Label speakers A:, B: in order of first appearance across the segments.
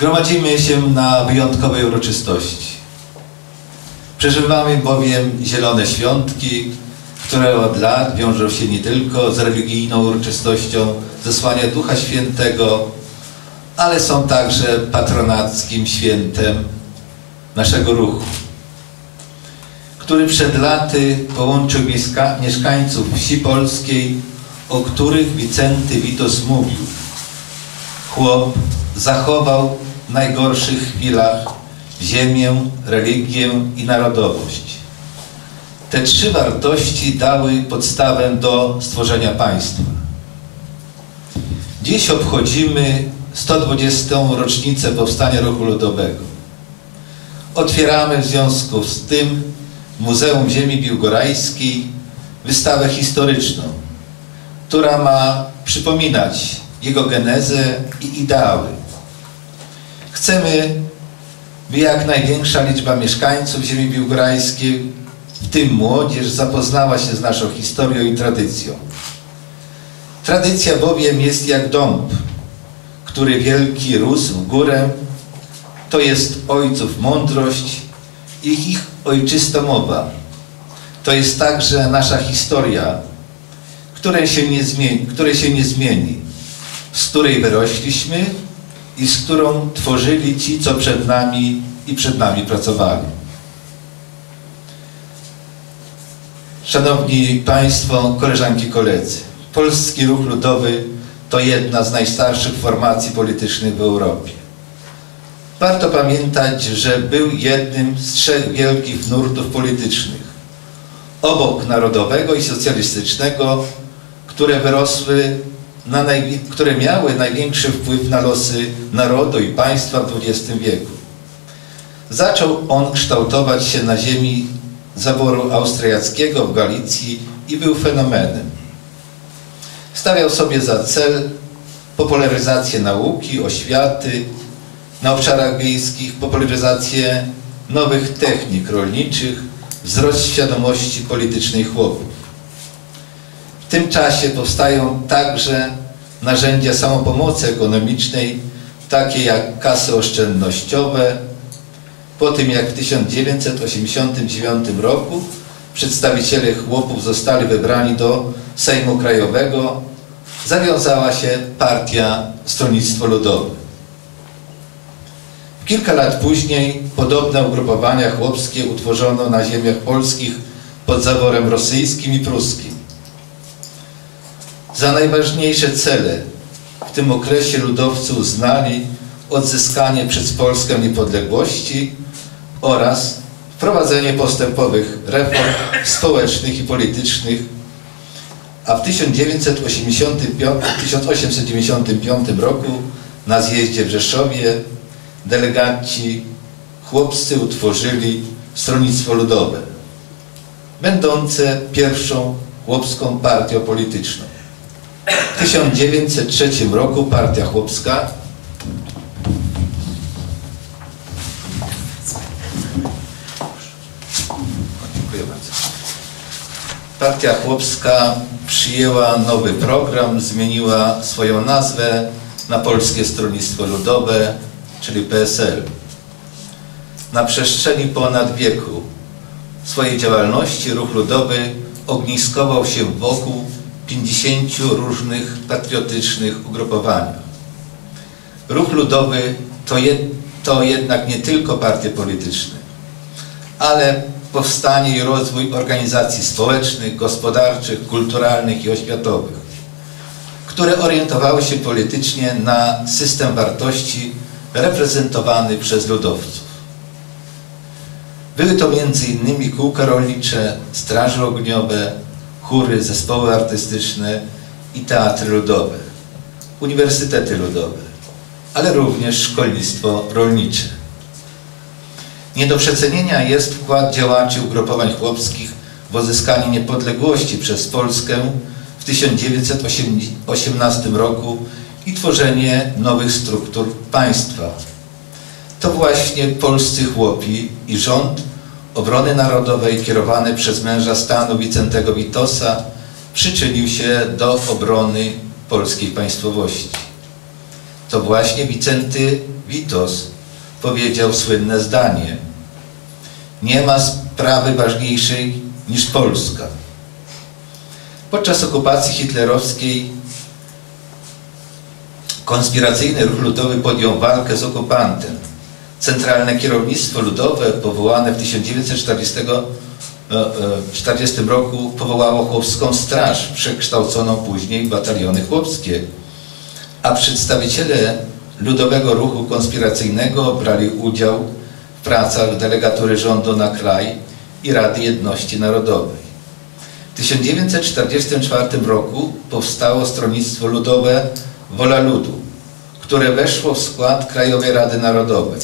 A: Gromadzimy się na wyjątkowej uroczystości. Przeżywamy bowiem zielone świątki, które od lat wiążą się nie tylko z religijną uroczystością zesłania Ducha Świętego, ale są także patronackim świętem naszego ruchu, który przed laty połączył mieszka mieszkańców wsi polskiej, o których Wicenty Witos mówił. Chłop zachował w najgorszych chwilach ziemię, religię i narodowość. Te trzy wartości dały podstawę do stworzenia państwa. Dziś obchodzimy 120. rocznicę powstania ruchu ludowego. Otwieramy w związku z tym Muzeum Ziemi Biłgorajskiej wystawę historyczną, która ma przypominać jego genezę i ideały. Chcemy, by jak największa liczba mieszkańców ziemi biłgorajskiej, w tym młodzież, zapoznała się z naszą historią i tradycją. Tradycja bowiem jest jak dąb, który wielki rósł w górę, to jest ojców mądrość i ich ojczysta mowa. To jest także nasza historia, której się nie zmieni, której się nie zmieni, z której wyrośliśmy i z którą tworzyli ci, co przed nami i przed nami pracowali. Szanowni Państwo, koleżanki, koledzy, Polski Ruch Ludowy to jedna z najstarszych formacji politycznych w Europie. Warto pamiętać, że był jednym z trzech wielkich nurtów politycznych. Obok narodowego i socjalistycznego, które wyrosły, na które miały największy wpływ na losy narodu i państwa w XX wieku. Zaczął on kształtować się na ziemi zaboru austriackiego w Galicji i był fenomenem. Stawiał sobie za cel popularyzację nauki, oświaty, na obszarach wiejskich, popularyzację nowych technik rolniczych, wzrost świadomości politycznej chłopów. W tym czasie powstają także narzędzia samopomocy ekonomicznej, takie jak kasy oszczędnościowe. Po tym jak w 1989 roku przedstawiciele chłopów zostali wybrani do Sejmu Krajowego, zawiązała się partia Stronnictwo Ludowe. Kilka lat później podobne ugrupowania chłopskie utworzono na ziemiach polskich pod zaworem rosyjskim i pruskim. Za najważniejsze cele w tym okresie ludowcy uznali odzyskanie przez Polskę niepodległości oraz wprowadzenie postępowych reform społecznych i politycznych, a w 1985, 1895 roku na zjeździe w Rzeszowie delegaci chłopscy utworzyli Stronnictwo Ludowe, będące pierwszą chłopską partią polityczną. W 1903 roku partia chłopska. Partia chłopska przyjęła nowy program, zmieniła swoją nazwę na Polskie Stronnictwo Ludowe, czyli PSL. Na przestrzeni ponad wieku swojej działalności ruch ludowy ogniskował się wokół 50 różnych patriotycznych ugrupowaniach. Ruch ludowy to, jed, to jednak nie tylko partie polityczne, ale powstanie i rozwój organizacji społecznych, gospodarczych, kulturalnych i oświatowych, które orientowały się politycznie na system wartości reprezentowany przez ludowców. Były to m.in. kółka rolnicze, straże ogniowe, chóry, zespoły artystyczne i teatry ludowe, uniwersytety ludowe, ale również szkolnictwo rolnicze. Nie do przecenienia jest wkład działaczy ugrupowań chłopskich w odzyskanie niepodległości przez Polskę w 1918 roku i tworzenie nowych struktur państwa. To właśnie polscy chłopi i rząd obrony narodowej kierowany przez męża stanu Wicentego Witosa przyczynił się do obrony polskiej państwowości. to właśnie Wicenty Witos powiedział słynne zdanie Nie ma sprawy ważniejszej niż Polska. Podczas okupacji hitlerowskiej konspiracyjny ruch ludowy podjął walkę z okupantem. Centralne Kierownictwo Ludowe, powołane w 1940 e, roku, powołało Chłopską Straż, przekształconą później w bataliony chłopskie, a przedstawiciele Ludowego Ruchu Konspiracyjnego brali udział w pracach delegatury rządu na kraj i Rady Jedności Narodowej. W 1944 roku powstało Stronnictwo Ludowe Wola Ludu, które weszło w skład Krajowej Rady Narodowej.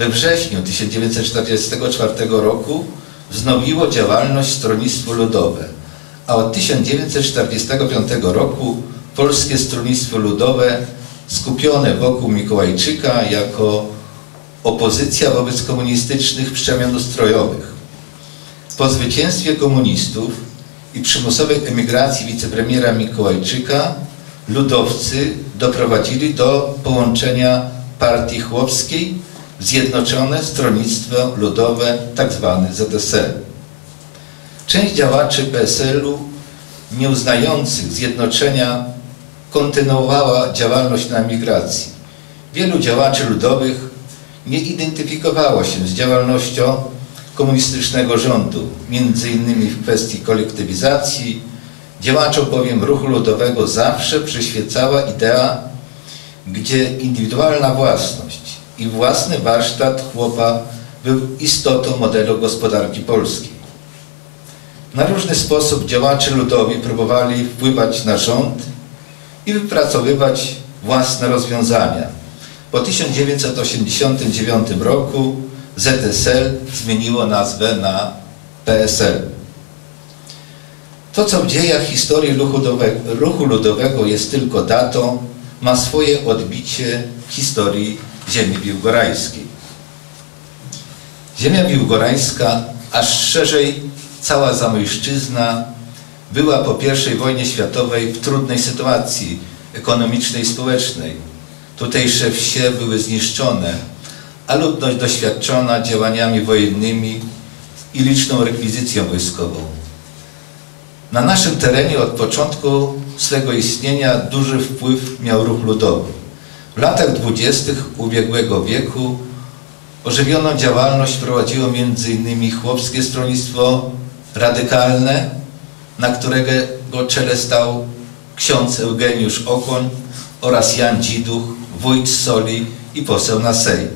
A: We wrześniu 1944 roku wznowiło działalność Stronnictwo Ludowe, a od 1945 roku Polskie Stronnictwo Ludowe skupione wokół Mikołajczyka jako opozycja wobec komunistycznych przemian ustrojowych. Po zwycięstwie komunistów i przymusowej emigracji wicepremiera Mikołajczyka ludowcy doprowadzili do połączenia partii chłopskiej Zjednoczone Stronnictwo Ludowe, tzw. ZSL. Część działaczy PSL-u nieuznających zjednoczenia kontynuowała działalność na emigracji. Wielu działaczy ludowych nie identyfikowało się z działalnością komunistycznego rządu, między innymi w kwestii kolektywizacji. Działaczom bowiem ruchu ludowego zawsze przyświecała idea, gdzie indywidualna własność i własny warsztat chłopa był istotą modelu gospodarki polskiej. Na różny sposób działacze ludowi próbowali wpływać na rząd i wypracowywać własne rozwiązania. Po 1989 roku ZSL zmieniło nazwę na PSL. To, co w dziejach historii ruchu ludowego jest tylko datą, ma swoje odbicie w historii ziemi biłgorajskiej. Ziemia biłgorajska, a szerzej cała Zamojszczyzna, była po I wojnie światowej w trudnej sytuacji ekonomicznej i społecznej. Tutejsze wsie były zniszczone, a ludność doświadczona działaniami wojennymi i liczną rekwizycją wojskową. Na naszym terenie od początku swego istnienia duży wpływ miał ruch ludowy. W latach dwudziestych ubiegłego wieku ożywioną działalność prowadziło m.in. Chłopskie Stronnictwo Radykalne, na którego czele stał ksiądz Eugeniusz Okoń oraz Jan Dziduch, wójt Soli i poseł na Sejm.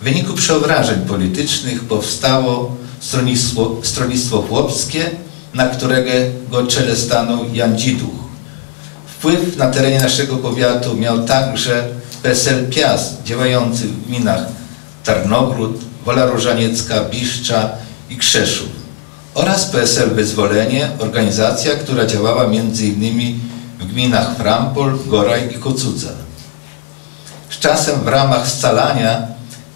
A: W wyniku przeobrażeń politycznych powstało stronnictwo, stronnictwo chłopskie, na którego czele stanął Jan Dziduch. Wpływ na terenie naszego powiatu miał także PSL Piast, działający w gminach Tarnogród, Wola Różaniecka, Biszcza i Krzeszów oraz PSL Wyzwolenie, organizacja, która działała m.in. w gminach Frampol, Goraj i Kocudza. Z czasem w ramach scalania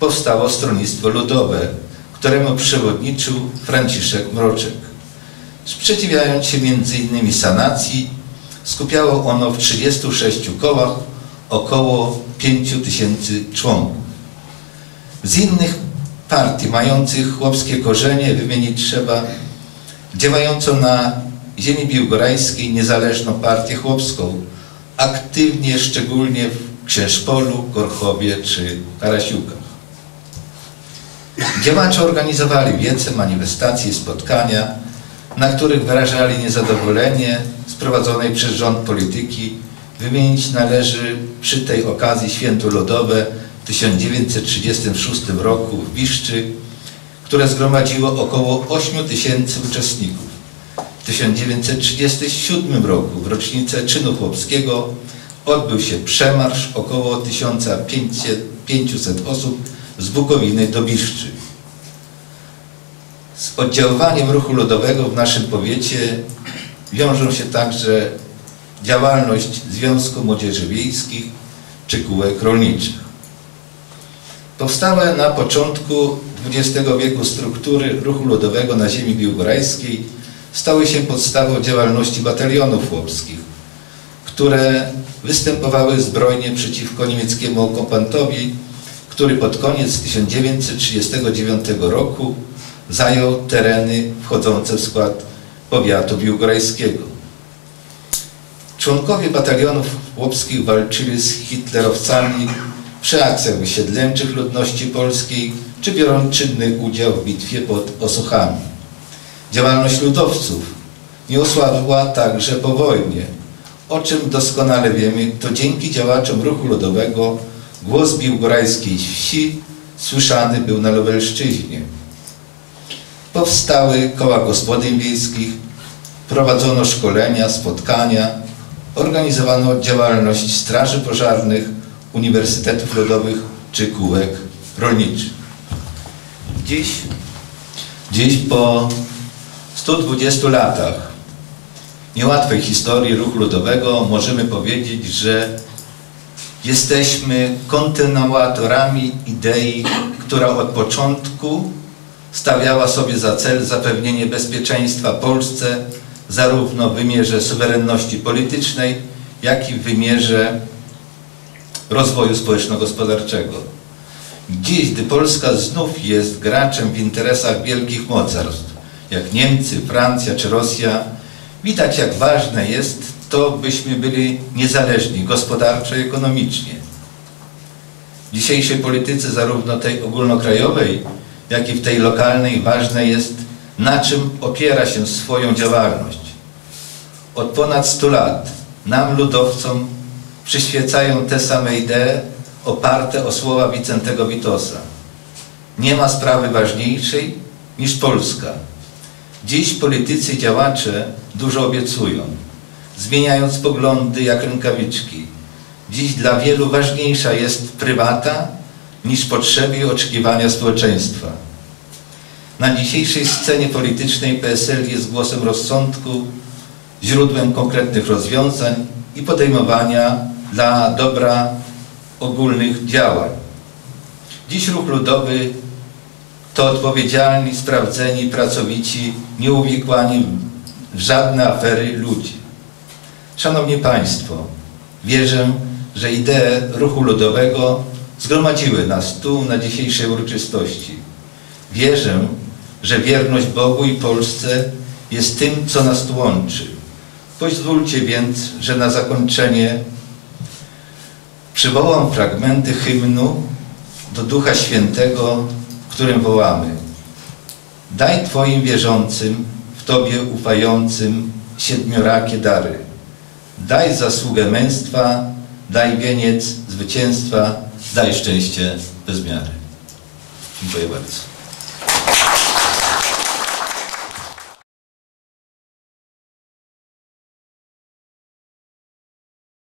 A: powstało Stronnictwo Ludowe, któremu przewodniczył Franciszek Mroczek. Sprzeciwiając się m.in. sanacji, skupiało ono w 36 kołach około 5 tysięcy członków. Z innych partii mających chłopskie korzenie wymienić trzeba działającą na ziemi biłgorajskiej niezależną partię chłopską, aktywnie szczególnie w Księżpolu, Korchowie czy Karasiukach. Działacze organizowali wiece, manifestacje spotkania, na których wyrażali niezadowolenie prowadzonej przez rząd polityki. Wymienić należy przy tej okazji Święto Lodowe w 1936 roku w Wiszczy, które zgromadziło około 8 tysięcy uczestników. W 1937 roku, w rocznicę czynu chłopskiego, odbył się przemarsz około 1500 osób z Bukowiny do Biszczy. Z oddziaływaniem ruchu ludowego w naszym powiecie wiążą się także działalność Związku Młodzieży Wiejskich czy kółek rolniczych. Powstałe na początku XX wieku struktury ruchu ludowego na ziemi biłgorajskiej stały się podstawą działalności batalionów chłopskich, które występowały zbrojnie przeciwko niemieckiemu okupantowi, który pod koniec 1939 roku zajął tereny wchodzące w skład powiatu biłgorajskiego. Członkowie batalionów chłopskich walczyli z hitlerowcami przy akcjach wysiedleńczych ludności polskiej, czy biorąc czynny udział w bitwie pod Osuchami. Działalność ludowców nie osłabła także po wojnie, o czym doskonale wiemy, to dzięki działaczom ruchu ludowego głos biłgorajskiej wsi słyszany był na Lubelszczyźnie. Powstały koła gospodyń wiejskich, prowadzono szkolenia, spotkania, organizowano działalność straży pożarnych, uniwersytetów ludowych czy kółek rolniczych. Dziś, dziś po 120 latach niełatwej historii ruchu ludowego możemy powiedzieć, że jesteśmy kontynuatorami idei, która od początku stawiała sobie za cel zapewnienie bezpieczeństwa Polsce zarówno w wymiarze suwerenności politycznej, jak i w wymiarze rozwoju społeczno-gospodarczego. Dziś, gdy Polska znów jest graczem w interesach wielkich mocarstw, jak Niemcy, Francja czy Rosja, widać jak ważne jest to, byśmy byli niezależni gospodarczo i ekonomicznie. Dzisiejszej polityce, zarówno tej ogólnokrajowej, jak i w tej lokalnej, ważne jest, na czym opiera się swoją działalność. Od ponad 100 lat nam, ludowcom, przyświecają te same idee oparte o słowa Wicentego Witosa. Nie ma sprawy ważniejszej niż Polska. Dziś politycy i działacze dużo obiecują, zmieniając poglądy jak rękawiczki. Dziś dla wielu ważniejsza jest prywata niż potrzeby i oczekiwania społeczeństwa. Na dzisiejszej scenie politycznej PSL jest głosem rozsądku, źródłem konkretnych rozwiązań i podejmowania dla dobra ogólnych działań. Dziś ruch ludowy to odpowiedzialni, sprawdzeni, pracowici, nieuwikłani w żadne afery ludzie. Szanowni Państwo, wierzę, że idee ruchu ludowego zgromadziły nas tu na dzisiejszej uroczystości. Wierzę, że wierność Bogu i Polsce jest tym, co nas łączy. Pozwólcie więc, że na zakończenie przywołam fragmenty hymnu do Ducha Świętego, w którym wołamy. Daj Twoim wierzącym, w Tobie ufającym siedmiorakie dary. Daj zasługę męstwa, daj wieniec zwycięstwa, daj szczęście bez miary. Dziękuję bardzo.